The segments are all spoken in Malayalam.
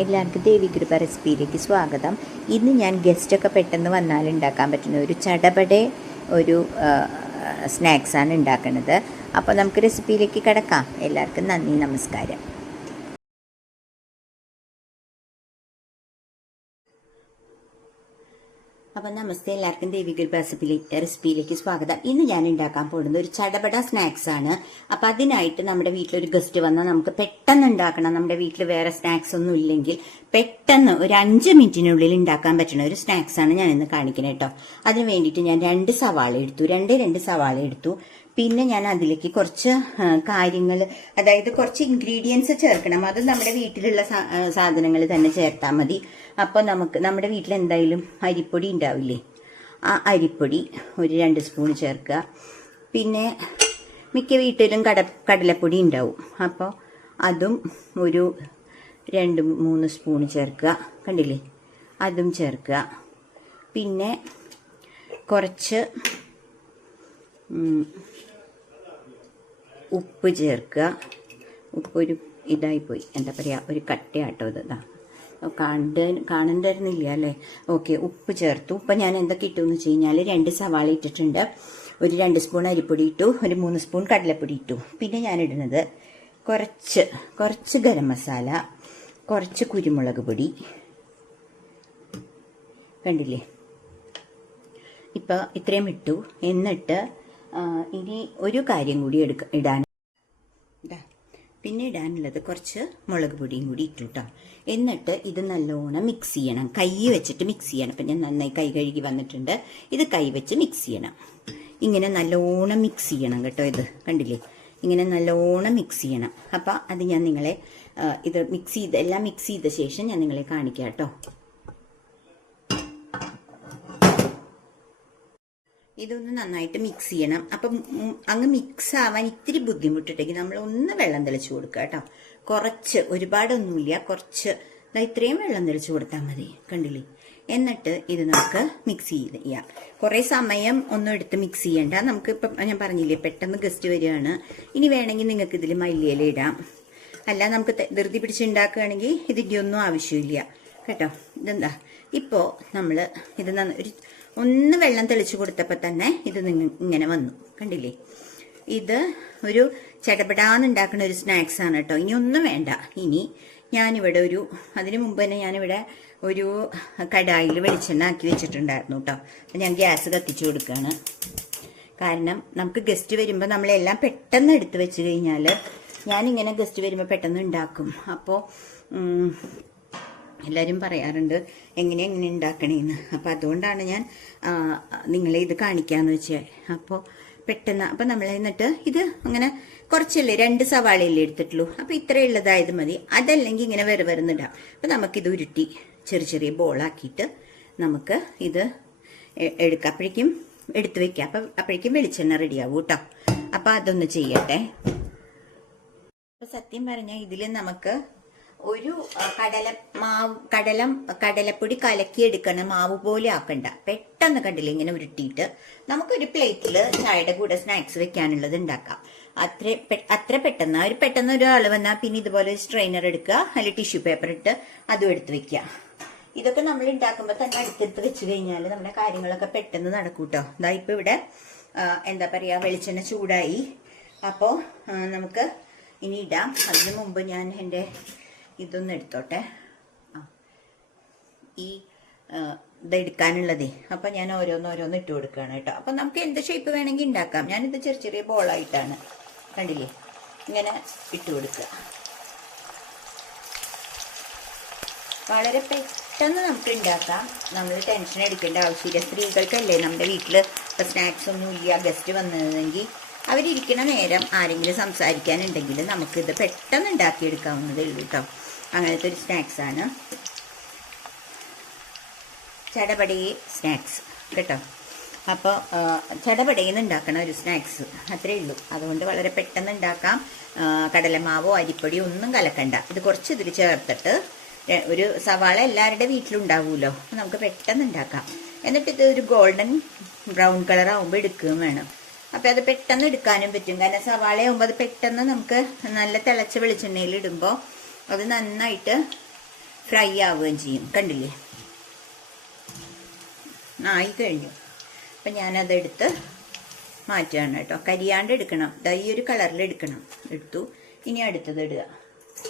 എല്ലാവർക്കും ദേവി കൃപ റെസിപ്പിയിലേക്ക് സ്വാഗതം. ഇന്ന് ഞാൻ ഗസ്റ്റൊക്കെ പെട്ടെന്ന് വന്നാൽ ഉണ്ടാക്കാൻ പറ്റുന്ന ഒരു ചടപടെ ഒരു സ്നാക്സാണ് ഉണ്ടാക്കുന്നത്. അപ്പോൾ നമുക്ക് റെസിപ്പിയിലേക്ക് കിടക്കാം. എല്ലാവർക്കും നന്ദി, നമസ്കാരം. അപ്പോൾ നമസ്തേ, എല്ലാവർക്കും ദേവി കൃപ റെസിപ്പിയിലേക്ക് സ്വാഗതം. ഇന്ന് ഞാൻ ഉണ്ടാക്കാൻ പോകുന്നത് ഒരു ചടപട സ്നാക്സ് ആണ്. അപ്പോൾ അതിനായിട്ട് നമ്മുടെ വീട്ടിലൊരു ഗസ്റ്റ് വന്നാൽ നമുക്ക് പെട്ടെന്ന് ഉണ്ടാക്കണം. നമ്മുടെ വീട്ടിൽ വേറെ സ്നാക്സ് ഒന്നും ഇല്ലെങ്കിൽ പെട്ടെന്ന് ഒരു 5 മിനിറ്റിനുള്ളിൽ ഉണ്ടാക്കാൻ പറ്റുന്ന ഒരു സ്നാക്സ് ആണ് ഞാൻ ഇന്ന് കാണിക്കുന്നത് കേട്ടോ. അതിന് വേണ്ടിയിട്ട് ഞാൻ 2 സവാള എടുത്തു. പിന്നെ ഞാൻ അതിലേക്ക് കുറച്ച് കാര്യങ്ങൾ, അതായത് കുറച്ച് ഇൻഗ്രീഡിയൻസ് ചേർക്കണം. അത് നമ്മുടെ വീട്ടിലുള്ള സാധനങ്ങൾ തന്നെ ചേർത്താൽ മതി. അപ്പോൾ നമ്മുടെ വീട്ടിൽ എന്തായാലും അരിപ്പൊടി ഉണ്ടാവില്ലേ, ആ അരിപ്പൊടി ഒരു 2 സ്പൂൺ ചേർക്കുക. പിന്നെ മിക്ക വീട്ടിലും കടലപ്പൊടി ഉണ്ടാവും, അപ്പോൾ അതും ഒരു 2-3 സ്പൂൺ ചേർക്കുക. കണ്ടില്ലേ, അതും ചേർക്കുക. പിന്നെ കുറച്ച് ഉപ്പ് ചേർക്കുക. ഉപ്പൊരു ഇതായിപ്പോയി, എന്താ പറയുക, ഒരു കട്ടയാട്ടോ ഇതാ, കാണണ്ടായിരുന്നില്ല അല്ലേ? ഓക്കെ, ഉപ്പ് ചേർത്തു. ഉപ്പ് ഞാൻ എന്തൊക്കെ ഇട്ടു എന്ന് വെച്ച് കഴിഞ്ഞാൽ 2 സവാള ഇട്ടിട്ടുണ്ട്, ഒരു 2 സ്പൂൺ അരിപ്പൊടി ഇട്ടു, ഒരു 3 സ്പൂൺ കടലപ്പൊടി ഇട്ടു. പിന്നെ ഞാൻ ഇടുന്നത് കുറച്ച് ഗരം മസാല, കുറച്ച് കുരുമുളക് പൊടി. കണ്ടില്ലേ, ഇപ്പം ഇത്രയും ഇട്ടു. എന്നിട്ട് ഇനി ഒരു കാര്യം കൂടി പിന്നെ ഇടാനുള്ളത് കുറച്ച് മുളക് പൊടിയും കൂടി ഇട്ടു കേട്ടോ. എന്നിട്ട് ഇത് നല്ലോണം മിക്സ് ചെയ്യണം, കൈ വെച്ചിട്ട് മിക്സ് ചെയ്യണം. അപ്പം ഞാൻ നന്നായി കൈ കഴുകി വന്നിട്ടുണ്ട്. ഇത് കൈ വെച്ച് മിക്സ് ചെയ്യണം, ഇങ്ങനെ നല്ലോണം മിക്സ് ചെയ്യണം കേട്ടോ. ഇത് കണ്ടില്ലേ, ഇങ്ങനെ നല്ലോണം മിക്സ് ചെയ്യണം. അപ്പം അത് ഞാൻ നിങ്ങളെ ഇത് എല്ലാം മിക്സ് ചെയ്ത ശേഷം ഞാൻ നിങ്ങളെ കാണിക്കാം കേട്ടോ. ഇതൊന്ന് നന്നായിട്ട് മിക്സ് ചെയ്യണം. അപ്പം അങ്ങ് മിക്സ് ആവാൻ ഇത്തിരി ബുദ്ധിമുട്ടുണ്ടെങ്കിൽ നമ്മൾ ഒന്ന് വെള്ളം തെളിച്ച് കൊടുക്കുക കേട്ടോ. കുറച്ച്, ഒരുപാടൊന്നുമില്ല, കുറച്ച് ഇത്രയും വെള്ളം തെളിച്ച് കൊടുത്താൽ മതി. കണ്ടില്ലേ, എന്നിട്ട് ഇത് നമുക്ക് മിക്സ് ചെയ്യാം. കുറേ സമയം ഒന്നും എടുത്ത് മിക്സ് ചെയ്യണ്ട. നമുക്ക് ഇപ്പം ഞാൻ പറഞ്ഞില്ലേ, പെട്ടെന്ന് ഗസ്റ്റ് വരികയാണ്. ഇനി വേണമെങ്കിൽ നിങ്ങൾക്ക് ഇതിൽ മല്ലിയില ഇടാം, അല്ല നമുക്ക് ധൃതി പിടിച്ച് ഉണ്ടാക്കുകയാണെങ്കിൽ ഇതിൻ്റെ ഒന്നും ആവശ്യമില്ല കേട്ടോ. ഇതെന്താ, ഇപ്പോൾ നമ്മൾ ഇത് ഒന്ന് വെള്ളം തെളിച്ച് കൊടുത്തപ്പോൾ തന്നെ ഇത് ഇങ്ങനെ വന്നു. കണ്ടില്ലേ, ഇത് ഒരു ചടപടാന്നുണ്ടാക്കുന്ന ഒരു സ്നാക്സ് ആണ് കേട്ടോ. ഇനി ഒന്നും വേണ്ട. ഇനി ഞാനിവിടെ അതിനു മുമ്പ് തന്നെ ഞാനിവിടെ ഒരു കടായിൽ വെളിച്ചെണ്ണ ആക്കി വെച്ചിട്ടുണ്ടായിരുന്നു കേട്ടോ. അപ്പം ഞാൻ ഗ്യാസ് കത്തിച്ചു കൊടുക്കുകയാണ്. കാരണം നമുക്ക് ഗസ്റ്റ് വരുമ്പോൾ നമ്മളെല്ലാം പെട്ടെന്ന് എടുത്ത് വെച്ച് കഴിഞ്ഞാൽ, ഞാനിങ്ങനെ ഗസ്റ്റ് വരുമ്പോൾ പെട്ടെന്ന് ഉണ്ടാക്കും. അപ്പോൾ എല്ലാവരും പറയാറുണ്ട് എങ്ങനെ ഉണ്ടാക്കണേന്ന്. അപ്പോൾ അതുകൊണ്ടാണ് ഞാൻ നിങ്ങളെ ഇത് കാണിക്കാന്ന് വെച്ചാൽ. അപ്പോൾ പെട്ടെന്ന്, അപ്പം നമ്മൾ എന്നിട്ട് ഇത് അങ്ങനെ കുറച്ചല്ലേ, 2 സവാളയല്ലേ എടുത്തിട്ടുള്ളൂ. അപ്പോൾ ഇത്രയുള്ളതായത് മതി. അതല്ലെങ്കിൽ ഇങ്ങനെ വരുന്നിടാം. അപ്പം നമുക്കിത് ഉരുട്ടി ചെറിയ ബോളാക്കിയിട്ട് നമുക്ക് ഇത് എടുക്കാം. അപ്പോഴേക്കും എടുത്ത് വെക്കാം. അപ്പോഴേക്കും വെളിച്ചെണ്ണ റെഡിയാവും കേട്ടോ. അപ്പം അതൊന്ന് ചെയ്യട്ടെ. അപ്പം സത്യം പറഞ്ഞാൽ ഇതിൽ നമുക്ക് ഒരു കടലപ്പൊടി കലക്കിയെടുക്കണം, മാവ് പോലെ ആക്കണ്ട. പെട്ടെന്ന് കണ്ടില്ല, ഇങ്ങനെ ഉരുട്ടിയിട്ട് നമുക്കൊരു പ്ലേറ്റിൽ ചായയുടെ കൂടെ സ്നാക്സ് വെക്കാനുള്ളത് ഉണ്ടാക്കാം. അത്ര പെട്ടെന്ന് ഒരാൾ വന്നാൽ പിന്നെ ഇതുപോലെ സ്ട്രെയിനർ എടുക്കുക, അല്ലെങ്കിൽ ടിഷ്യൂ പേപ്പർ ഇട്ട് അതും എടുത്ത് വെക്കുക. ഇതൊക്കെ നമ്മൾ ഉണ്ടാക്കുമ്പോൾ തന്നെ അടുത്തെടുത്ത് വെച്ച് കഴിഞ്ഞാൽ നമ്മുടെ കാര്യങ്ങളൊക്കെ പെട്ടെന്ന് നടക്കൂട്ടോ. ഇതാ ഇപ്പൊ ഇവിടെ എന്താ പറയാ, വെളിച്ചെണ്ണ ചൂടായി. അപ്പോൾ നമുക്ക് ഇനി ഇടാം. അതിനു മുമ്പ് ഞാൻ എൻ്റെ ഇതൊന്നും എടുത്തോട്ടെ, ഈ ഇതെടുക്കാനുള്ളതേ. അപ്പം ഞാൻ ഓരോന്ന് ഇട്ട് കൊടുക്കുകയാണ് കേട്ടോ. അപ്പം നമുക്ക് എന്ത് ഷേപ്പ് വേണമെങ്കിൽ ഉണ്ടാക്കാം. ഞാനിത് ചെറിയ ബോളായിട്ടാണ്, കണ്ടില്ലേ, ഇങ്ങനെ ഇട്ട് കൊടുക്കുക. വളരെ പെട്ടെന്ന് നമുക്ക് ഉണ്ടാക്കാം. നമ്മൾ ടെൻഷൻ എടുക്കേണ്ട ആവശ്യമില്ല. സ്ത്രീകൾക്കല്ലേ നമ്മുടെ വീട്ടിൽ ഇപ്പം സ്നാക്സ് ഒന്നും ഇല്ല, ഗസ്റ്റ് വന്നതെങ്കിൽ അവരിയ്ക്കണ നേരം ആരെങ്കിലും സംസാരിക്കാനുണ്ടെങ്കിൽ നമുക്കിത് പെട്ടെന്ന് ഉണ്ടാക്കിയെടുക്കാവുന്നതേ ഉള്ളൂ കേട്ടോ. അങ്ങനത്തെ ഒരു സ്നാക്സാണ് ചടപടേ സ്നാക്സ് കേട്ടോ. അപ്പോൾ ചടപടയിൽ നിന്ന് ഉണ്ടാക്കണ ഒരു സ്നാക്സ് അത്രയേ ഉള്ളൂ. അതുകൊണ്ട് വളരെ പെട്ടെന്ന് ഉണ്ടാക്കാം. കടലമാവോ അരിപ്പൊടിയോ ഒന്നും കലക്കണ്ട. ഇത് കുറച്ച് ഇതിൽ ചേർത്തിട്ട്, ഒരു സവാള എല്ലാവരുടെ വീട്ടിലുണ്ടാവുമല്ലോ, നമുക്ക് പെട്ടെന്ന് ഉണ്ടാക്കാം. എന്നിട്ട് ഇത് ഒരു ഗോൾഡൻ ബ്രൗൺ കളർ ആകുമ്പോൾ എടുക്കുകയും വേണം. അപ്പം അത് പെട്ടെന്ന് എടുക്കാനും പറ്റും. കാരണം സവാളയാകുമ്പോൾ അത് പെട്ടെന്ന് നമുക്ക് നല്ല തിളച്ച വെളിച്ചെണ്ണയിൽ ഇടുമ്പോൾ അത് നന്നായിട്ട് ഫ്രൈ ആവുകയും ചെയ്യും. കണ്ടില്ലേ, ആയി കഴിഞ്ഞു. അപ്പം ഞാനതെടുത്ത് മാറ്റുകയാണ് കേട്ടോ. കരിയാണ്ട് എടുക്കണം, ഈ ഒരു കളറിൽ എടുത്തു. ഇനി അടുത്തത് ഇടുക.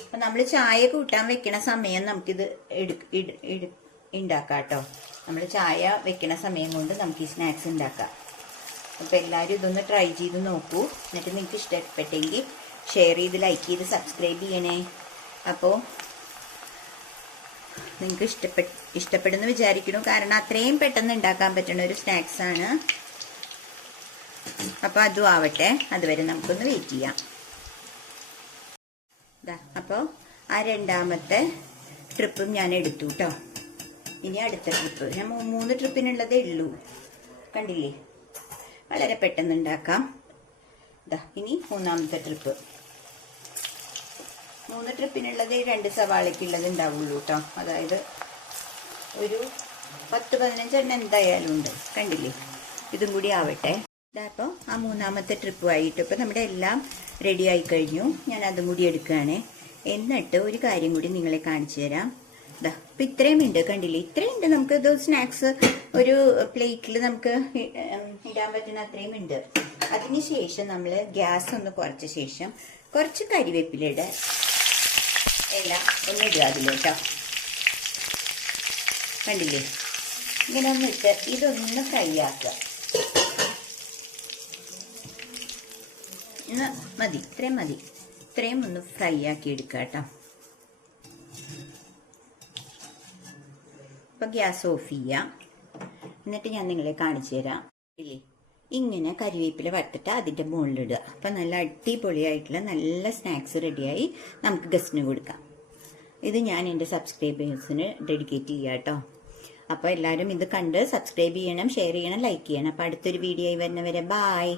അപ്പം നമ്മൾ ചായ കൂട്ടാൻ വെക്കണ സമയം നമുക്കിത് ഉണ്ടാക്കാം കേട്ടോ. നമ്മൾ ചായ വെക്കണ സമയം കൊണ്ട് നമുക്ക് ഈ സ്നാക്സ് ഉണ്ടാക്കാം. അപ്പോൾ എല്ലാവരും ഇതൊന്ന് ട്രൈ ചെയ്ത് നോക്കൂ. എന്നിട്ട് നിങ്ങൾക്ക് ഇഷ്ടപ്പെട്ടെങ്കിൽ ഷെയർ ചെയ്ത്, ലൈക്ക് ചെയ്ത്, സബ്സ്ക്രൈബ് ചെയ്യണേ. അപ്പോൾ നിങ്ങൾക്ക് ഇഷ്ടപ്പെടുന്നു വിചാരിക്കുന്നു. കാരണം അത്രയും പെട്ടെന്ന് ഉണ്ടാക്കാൻ പറ്റുന്ന ഒരു സ്നാക്സാണ്. അപ്പോൾ അതും ആവട്ടെ, അതുവരെ നമുക്കൊന്ന് വെയിറ്റ് ചെയ്യാം. അപ്പോൾ ആ രണ്ടാമത്തെ ട്രിപ്പും ഞാൻ എടുത്തു കേട്ടോ. ഇനി അടുത്ത ട്രിപ്പ്, ഞാൻ 3 ട്രിപ്പിനുള്ളതേ ഉള്ളൂ. കണ്ടില്ലേ, വളരെ പെട്ടെന്ന് ഉണ്ടാക്കാം. ഇനി മൂന്നാമത്തെ ട്രിപ്പ്. 3 ട്രിപ്പിനുള്ളത് 2 സവാളയ്ക്കുള്ളത് ഉണ്ടാവുള്ളൂ കേട്ടോ. അതായത് ഒരു 10-15 എണ്ണം എന്തായാലും ഉണ്ട്. കണ്ടില്ലേ, ഇതും കൂടി ആവട്ടെ. അപ്പോൾ ആ മൂന്നാമത്തെ ട്രിപ്പുമായിട്ട് ഇപ്പോൾ നമ്മുടെ എല്ലാം റെഡി ആയി കഴിഞ്ഞു. ഞാൻ അതും കൂടി എടുക്കുകയാണ്. എന്നിട്ട് ഒരു കാര്യം കൂടി നിങ്ങളെ കാണിച്ചു തരാം. ഇപ്പം ഇത്രയും ഉണ്ട്, കണ്ടില്ലേ, ഇത്രയും ഉണ്ട്. നമുക്ക് ഇത് സ്നാക്സ് ഒരു പ്ലേറ്റിൽ നമുക്ക് ഇടാൻ പറ്റുന്ന അത്രയും ഉണ്ട്. അതിനുശേഷം നമ്മൾ ഗ്യാസ് ഒന്ന് കുറച്ച ശേഷം കുറച്ച് കരിവേപ്പിലയുടെ എല്ലാം ഒന്ന് ഇടുക അതിലോട്ടോ. കണ്ടില്ലേ, ഇങ്ങനെ ഒന്ന് ഇട്ട് ഇതൊന്ന് ഫ്രൈ ആക്കുക. മതി, ഇത്രയും മതി. ഇത്രയും ഒന്ന് ഫ്രൈ ആക്കി എടുക്കുക കേട്ടോ. അപ്പം ഗ്യാസ് ഓഫ് ചെയ്യാം. എന്നിട്ട് ഞാൻ നിങ്ങളെ കാണിച്ചു തരാം. ഇല്ലേ, ഇങ്ങനെ കരിവേപ്പില വറുത്തിട്ട് അതിൻ്റെ മുകളിലിടുക. അപ്പം നല്ല അടിപൊളിയായിട്ടുള്ള നല്ല സ്നാക്സ് റെഡിയായി നമുക്ക് ഗസ്റ്റിന് കൊടുക്കാം. ഇത് ഞാൻ എൻ്റെ സബ്സ്ക്രൈബേഴ്സിന് ഡെഡിക്കേറ്റ് ചെയ്യാം കേട്ടോ. അപ്പോൾ എല്ലാവരും ഇത് കണ്ട് സബ്സ്ക്രൈബ് ചെയ്യണം, ഷെയർ ചെയ്യണം, ലൈക്ക് ചെയ്യണം. അപ്പോൾ അടുത്തൊരു വീഡിയോ വരുന്നവരെ ബായ്.